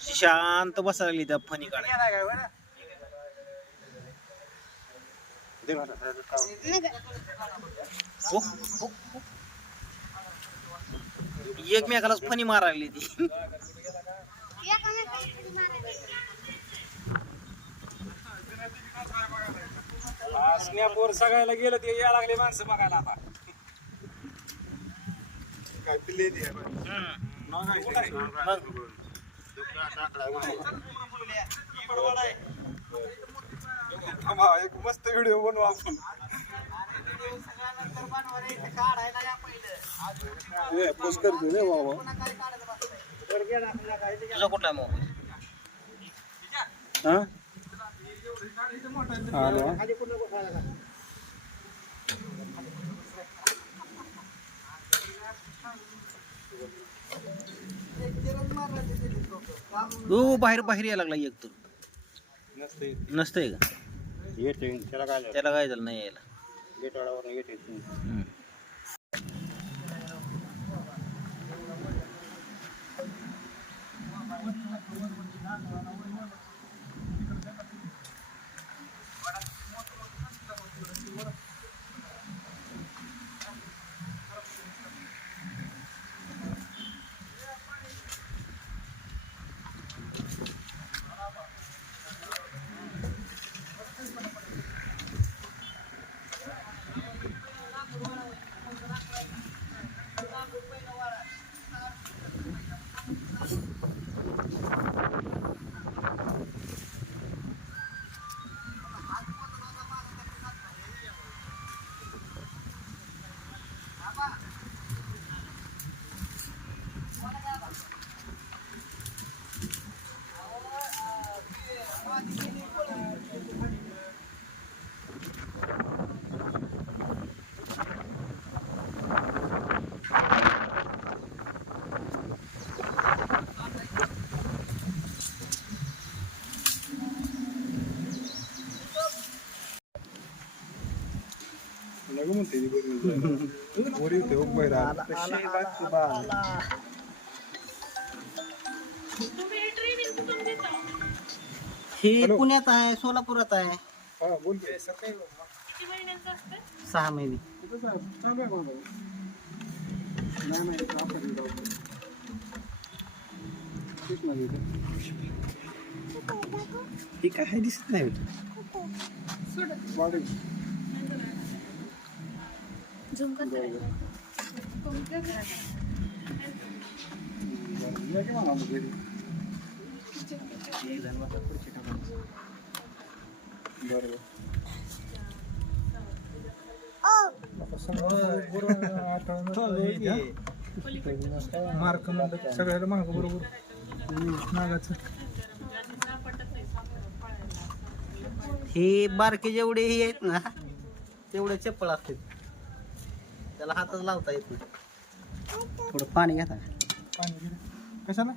शांत बसायला लागली त्या फणी काढायला. हो, हो. एकमेकालाच फणी मारायला ती. स्नॅपवर सगळ्याला गेलं ते या लागले माणसं बघायला आता. काय पिल्ले. मग? थांबा, एक मस्त व्हिडिओ बनवू आपण. ए, पोस्ट करतो रे बाबा. तुझा कुठला मोबाईल? हा? आलो हो बाहेर बाहेर यायला लागला एक तर. नसते नसतंय का? येते त्याला काय त्याला काय झालं? नाही यायला. येते बरी. वर येते हो. हे पुण्यात आहे सोलापुरात आहे हा, बोल की. सहा महिने कुठं जा? चालू आहे माझं. नाही, नाही, इथं आपण इथं आहोत. तेच ना इथं. हे काय दिसत नाही वाढेल. बरं, या की मग आम्ही घरी. बरं, बरं. मार्क सगळ्याला मार्क बरोबर नागाचं हे बारके जेवढे हे आहेत ना तेवढे चप्पल असते त्याला हातच लावता येत नाही. थोडं पाणी घ्या पाणी गेलं. कशाला?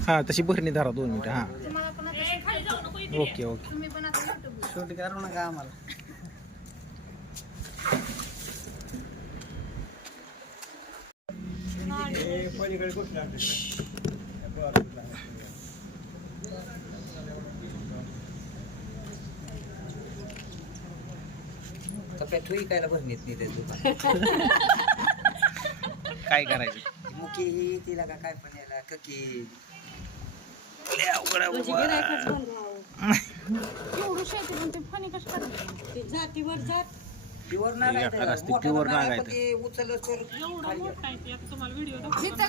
हा तशी भरणी धरा दोन मिनिटं हा. Okay okay. तुम्ही पण आता युट्यूब शूट करू नका आम्हाला. विकायला भरणीत नाही ते दुकान काय करायचं? मुकी ही तिला का काय पण याला ककी. लय अवघड आहे बाबा. एवढं शेती पण ते फणी ते जातीवर जात. प्युअर नाग एखादं असते, pure नाग आहे ते. उचलच तर. एवढं मोठं आहे ते. आता तुम्हाला व्हिडिओ